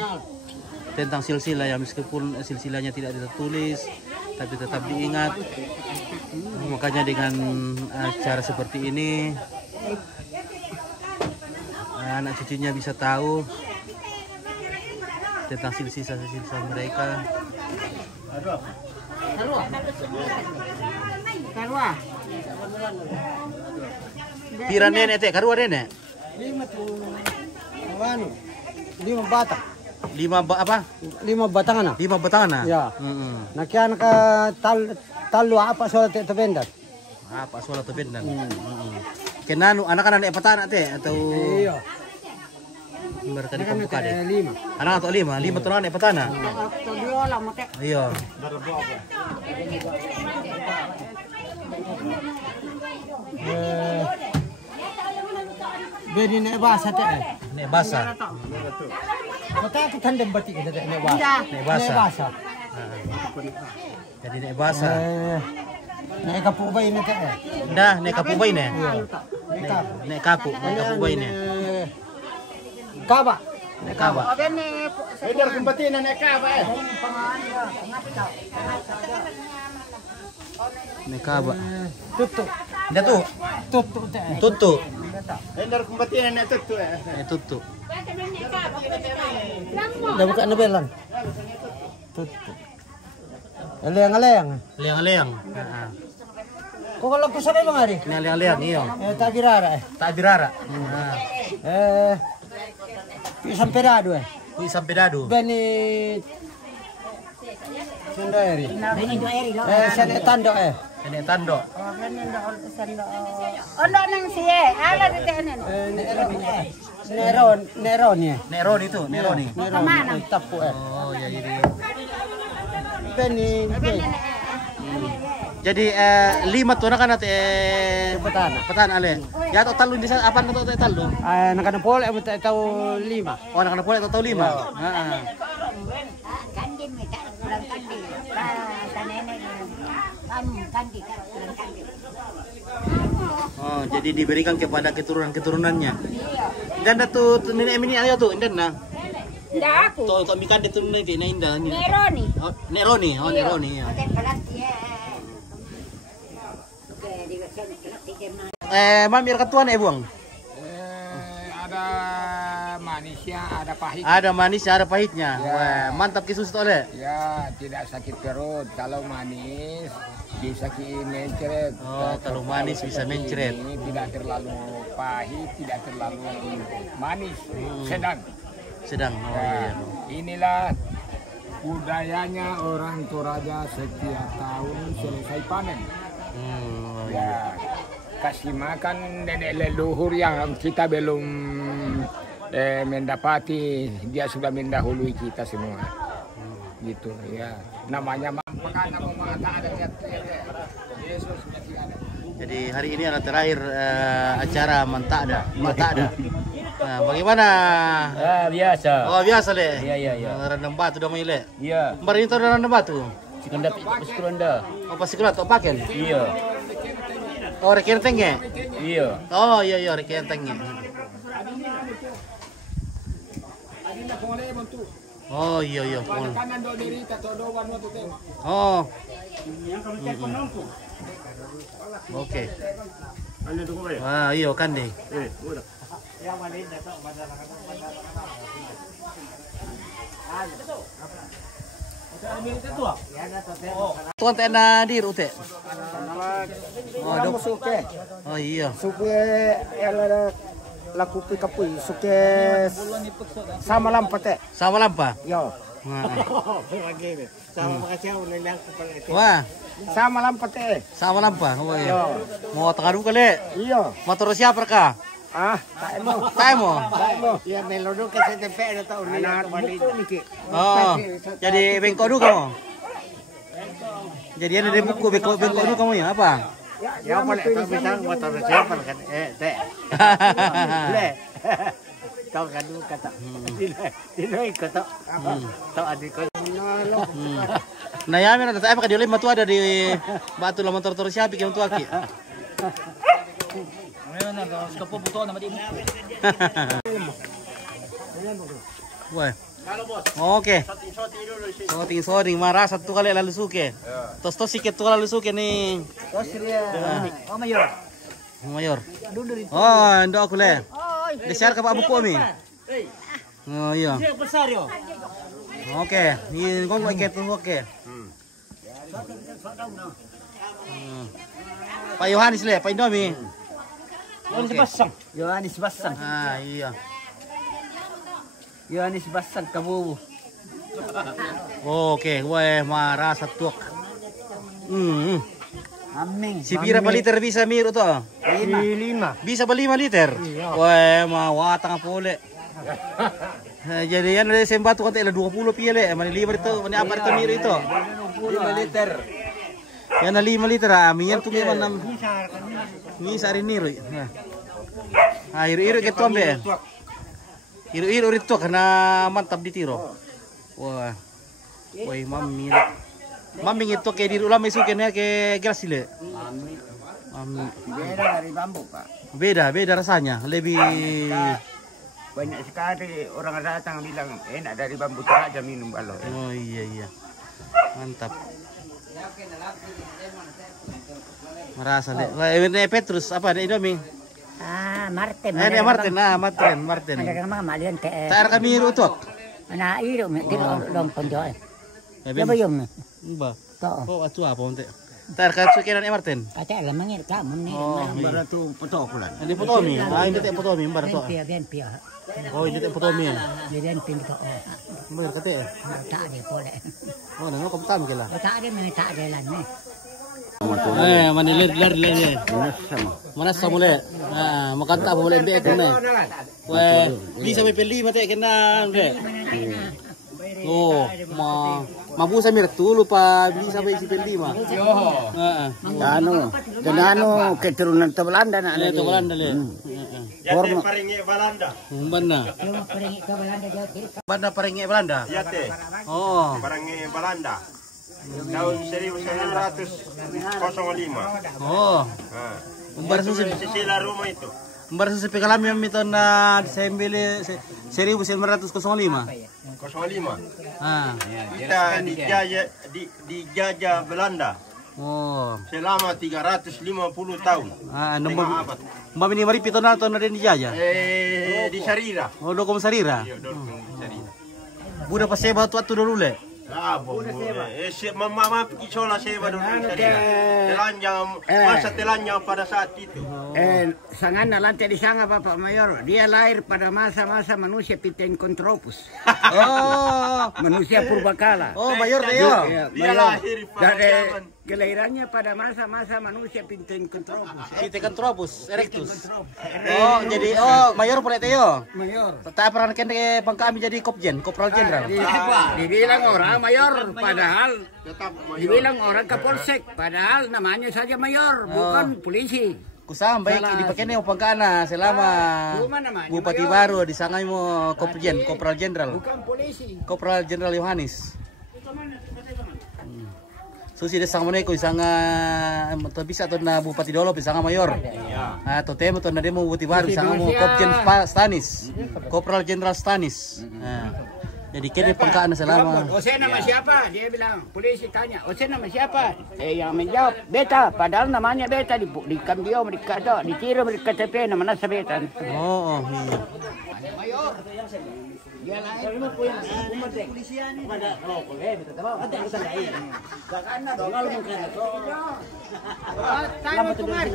tentang silsilah ya, meskipun silsilahnya tidak tertulis tapi tetap diingat. Makanya dengan cara seperti ini anak cucunya bisa tahu tentang silsilah mereka. Karua. Pira nenek teh, karua nenek? 5 batang. 5 batangan. 5 batangan. Ya. Nakian ka talu apa soal teh tebendat. Apa soal tebendat. Kenanu anak-anak nek petana teh atau Iya. Mereka di pembuka deh. 5. Anak atau 5 tuh nek petana. Iya. Beri nek basa teh. Nek basa. Kota aku tandem batik kita nek basa. Nek basa. Jadi nek basa. Nek kapuk bayi nek teh. Dah nek kapu bayi nek. Nek kapu bayi nek. Kaba. Nek kaba. Beda kembati nek kaba. Nek kaba. Tutu. Dah tu. Tutu teh. Tutu. Beda kembati nek tutu. Tutu. Dah buka nebelan. Tutu. Leang-leang. Leang-leang. Kok kalau aku sana bang hari? Nek leang-leang iya. Tak birara. Tak birara. Pisang pedado Kui sampai dadu. Beni Sendairi. Sene tando Nek tando. Ono nang siye, ala di tenen. Neron ya. Neron itu, Neroni. Neron tapu Oh ya jadi. Beni. Jadi 5 tuh anak petana ale. Ya total lu di sana apa total talu? Nakana pole mo tahu 5. Oh anak pole total 5. Heeh. Kandi mereka kurang kandi. Nenek kandi. Oh, jadi diberikan kepada keturunan-keturunannya. Dan tuh nenek ini ayo tuh, dan nah. Ndak aku. Tuh mikan diturunan ke indah ini. Neroni. Oh, Neroni. Oh, Neroni ya. Mamir ketuan buang. Ada manisnya, ada pahit. Ada manisnya, ada pahitnya. Ya. Wah, mantap kisus oleh. Ya, tidak sakit perut. Kalau manis bisa mencret. Oh, kalau manis bisa mencret. Ini tidak terlalu pahit, tidak terlalu manis, sedang. Sedang. Oh iya. Inilah budayanya orang Toraja setiap tahun selesai panen. Oh, iya. Ya, kasih makan nenek leluhur yang kita belum mendapati, dia sudah mendahului kita semua. Gitu ya. Namanya makanan ada Yesus. Jadi hari ini adalah terakhir acara Mantada. Nah, bagaimana? Biasa. Oh biasa le. Iya. Rendam batu dong le. Iya. Kemarin itu ada rendam batu. Cikanda Paskuranda. Oh pasti kelat oh paken. Iya. Oh reken tenge. Iya. Oh iya reken tenge. Oh iya. Oh. Oke. Wah iya kan deh. Tuan tena di rute. Oh dok. Suke. Oh iya. Suke ala laku pikapui. Suke sama lampa. Sama lampa. Yo. Wah. Sama lampa. Sama lampa. Oh iya. Mau tengah kali. Iya. Motor siapa kah? Tak mo. Ya melodo kasi tepe na taon nila kembali. Oh. Jadi bengkok dulu kamu. Jadi ada buku bengkok dulu kamu ya apa? Ya boleh tahu bisa motor siapa kan teh. Le. Tahu kan dulu kata. Tidak ikut tahu apa. Tahu adik kau. Nah ya mina tak apa kadiolim tu ada di batu lah motor siapa yang tu aki. Wah. Oke. Sorting marah satu kali lalu suke. Tos sikit tu lalu suke nih. Oh mayor. Mayor. Oh, ndak aku le. Share ke Pak Buku mi. Oh iya. Oke, ini kau pakai tu oke. Pak Yohanes le, Pak Indomie. Yohanes Basang. Ah iya. Yohanes Basang kabu. Oke, wah marah satu. Aming. Si pira pa liter bisa miru to? 5. Bisa pa 5 liter? Wah, mawatang pole. Jadi yan ada sembatu kan tela 20 pile, mani 5 itu, mani apa itu miru itu? 5 liter. Yan na 5 liter amin yan tumiman nam. Ni sari niru. Nah, iru-iru ketu ambe. Iru-iru itu karena mantap di tiro. Wah. Woi, mami. Mami itu kayak di ulam isukennya kayak gelas ile. Mami. Beda dari bambu, Pak. Beda rasanya. Lebih Banyak sekali orang datang bilang enak dari bambu Toraja minum balon. oh iya. Mantap. Merasa deh. Wah, ini Petrus apa nih Indomie? Martin. Martin. Ada kang mga malian te. Tak kami rutok. Na iro me tiro long ponjo. Ya Bayom. Ba. To. Oh, atu apa onte? Tak ka sukiran Martin. Kata alam mangir ka mun ni. Oh, Bara tu foto kulan. ini Potomi. Ah, ini teh Potomi bar to. Bien pia. Oh, ini teh Potomi. Bien pin ko. Bar kate. Ta de pole. Oh, nang ko tam kila. Ta de me ta de lan ni. Mani ler le. Mana samule. Ah, makanta boleh be ko na. Wah, bisa me peli mate kena re. Oh, mabusa mir tu lupa beli sampai isi peli mah. Ganano keturunan ta Belanda na Itu Belanda le. Yate paringi Belanda. Banda. Banda paringi Belanda. Yate Oh. paringi Belanda. Tahun 1905. Oh. Umbar susi Sisila rumah itu. umbar susi pekalam yang itu na sembele 1905. 05. Ah. Kita dijajah Belanda Oh. selama 350 tahun. Ah, Tengah nombor abad. Mbak ini mari pito na to na din dijajah. Di Sarira. Oh, dokom sarira. Iya, dorong di Sarira. Buda pa seba tu atu dulu le. Mama kisola seba dulu di Sarira. Telanjang pada saat itu. Sangan na lantai di sanga Bapak Mayor. Dia lahir pada masa-masa manusia Pithecanthropus. Oh. Manusia purbakala. Oh, mayor deh yo. Dia lahir pada zaman Kelahirannya pada masa-masa manusia Pithecanthropus. Pithecanthropus erectus. Oh, jadi mayor pula Teo. Mayor. Tak pernah kende kami jadi kopjen, kopral jenderal. Dibilang orang mayor, padahal dibilang orang kapolsek, padahal namanya saja mayor, bukan polisi. Kusam baik dipakai nih pangkana selama Bupati Baru disangay mo kopjen, kopral jenderal. Bukan polisi. Kopral jenderal Yohanes. Susi desang mana ko isang bisa to na Bupati Dolo isang mayor. To temo to na demo Bupati Baru isang mo Kopjen Stanis. Kopral Jenderal Stanis. Jadi kini pangkaan selama. Ose nama siapa? Dia bilang, polisi tanya, Ose nama siapa? Yang menjawab, Beta. Padahal namanya Beta di kambio mereka dikira mereka KTP nama nasa Beta. Oh, iya. Mayor. Dia lain po yan sa pumatek. Pada minta tahu. Kakana dongal mo kana to. Tayo kumari.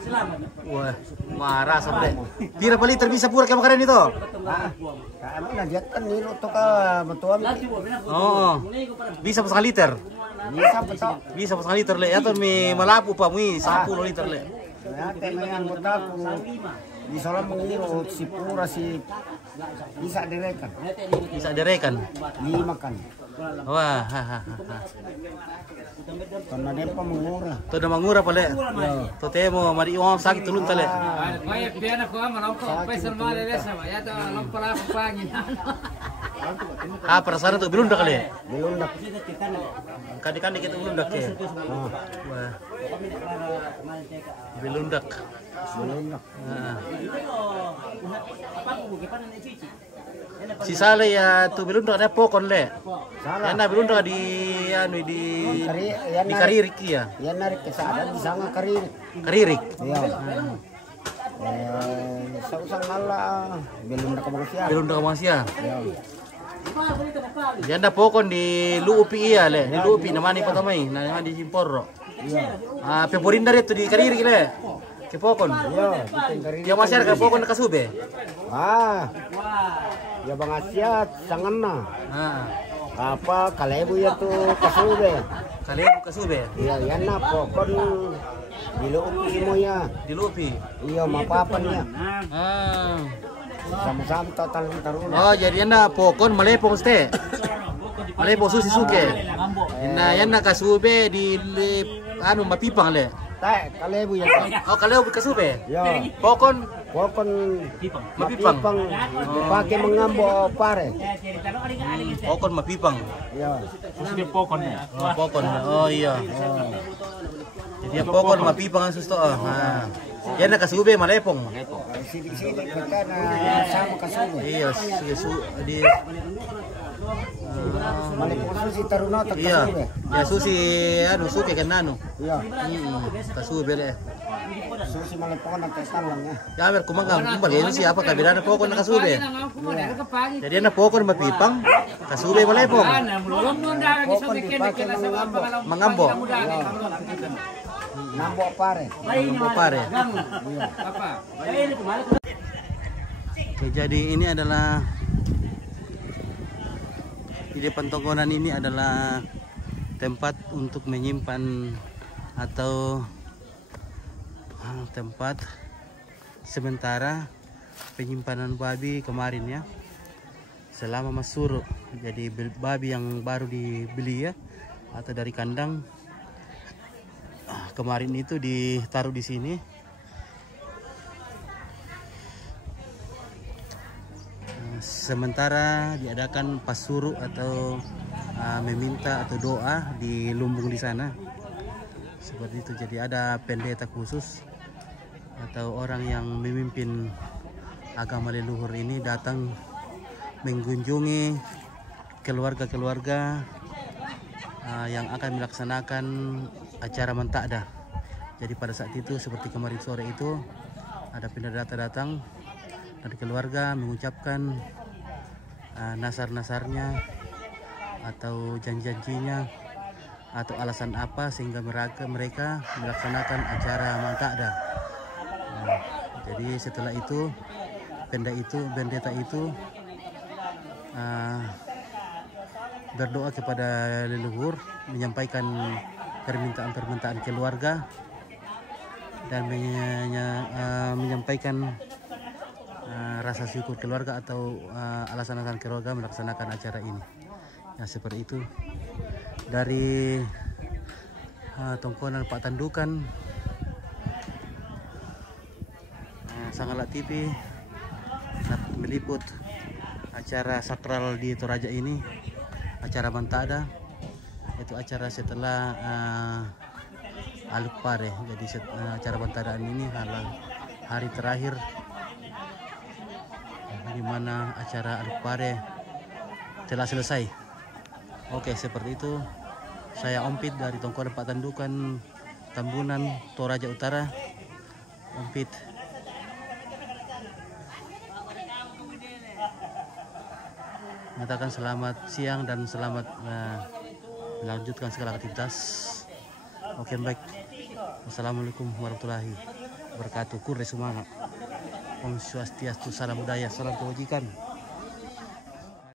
Selamat. Wah, marah sampai. Pira pa liter bisa pura kayak makanan itu? Ano na diat kan nilo to ka matuam. Oh. Bisa pa liter. Bisa pa to. Bisa pa liter le. Ato mi malapu pa mi 10 liter le. Ya, temangan mo ta ko. Di soal mengiro si pura si bisa direkan. Bisa direkan. 5 kan. Wah, Karena dia pa mengura. to na mangura pala. To temo mari uang sakit tulun tale. Banyak piana ko malangko pesan male desa ya to lampala pangin. Perasaan to belum dah kali. Belum nak. Kadi-kadi kita belum dah ke. Wah. Belum dah. Belum nak. Si Sale ya tu belum dah ada pokon le. Ya na belum dah di di karirik ya. Yan narik ke sana di sana karirik. Karirik. Iya. Sausang mala belum nak manusia. Belum dah masya. Iya. Janda pokon di Luupi iya le. Di Luupi namani patamay, namani di Simporo. Iya. Peporin dari tu di karirik le. Ke pokon. Iya, bikin karirik. Ya masyarakat pokon nakasube. Ya bang Asia sangana. Apa kalebu ya tuh kasube. Kalebu kasube. Iya, yan na pokon diluupi mo ya. Di Luupi. Iya, mapapan ya. Sama-sama tarun. Oh, jadi na pokon malepong ste. Malepong susi suke. Yan na kasube di mapipang le. Tak, kalebu ya. Oh, kalebu kasube. Ya. Pokon mapipang. Pakai mengambo pare. Pokon mapipang. Ya. Sudah pokon ya. Oh, pokon. Oh iya. Jadi pokon mapipang ang susto. Yan na kasube malepong. Sidik-sidik kita na sama kasube. Iya, di Malepong susi taruna tak iya. kasube. Ya susi suke kan nano. Iya. Kasube le. Susi malepong na tesan lang ya. Ya mer kumangang kumbal yan siapa kabila na pokon na kasube. Jadi na pokon mapipang, kasube malepong. Pokon dipakai Mangambo. Nambo pare. Mangambo pare. Oke, jadi ini adalah di depan tongkonan ini adalah tempat untuk menyimpan atau tempat sementara penyimpanan babi kemarin ya, selama Masuro. Jadi babi yang baru dibeli ya atau dari kandang kemarin itu ditaruh di sini. Sementara diadakan pasuru atau meminta atau doa di lumbung di sana. Seperti itu. Jadi ada pendeta khusus atau orang yang memimpin agama leluhur ini datang mengunjungi keluarga-keluarga yang akan melaksanakan acara mentakda. Jadi pada saat itu seperti kemarin sore itu ada pendeta datang dari keluarga mengucapkan nasar-nasarnya atau janji-janjinya atau alasan apa sehingga mereka melaksanakan acara mentakda. Jadi setelah itu pendeta itu berdoa kepada leluhur, menyampaikan permintaan-permintaan keluarga, dan menyampaikan rasa syukur keluarga atau alasan-alasan keluarga melaksanakan acara ini. Ya, seperti itu dari Tongkonan Pak Tandukan, Sangalak TV meliput acara sakral di Toraja ini, acara Bantada, itu acara setelah Aluk Pare. Jadi acara Bantadaan ini hari terakhir di mana acara Aluk Pare telah selesai. Oke, seperti itu. Saya Ompit dari Tongkonan Pak Tandukan, Tambunan, Toraja Utara. Ompit. Mengatakan selamat siang dan selamat melanjutkan segala aktivitas. Oke, baik. Wassalamualaikum warahmatullahi wabarakatuh. Kure semangat. Om Swastiastu, salam budaya, salam kebajikan.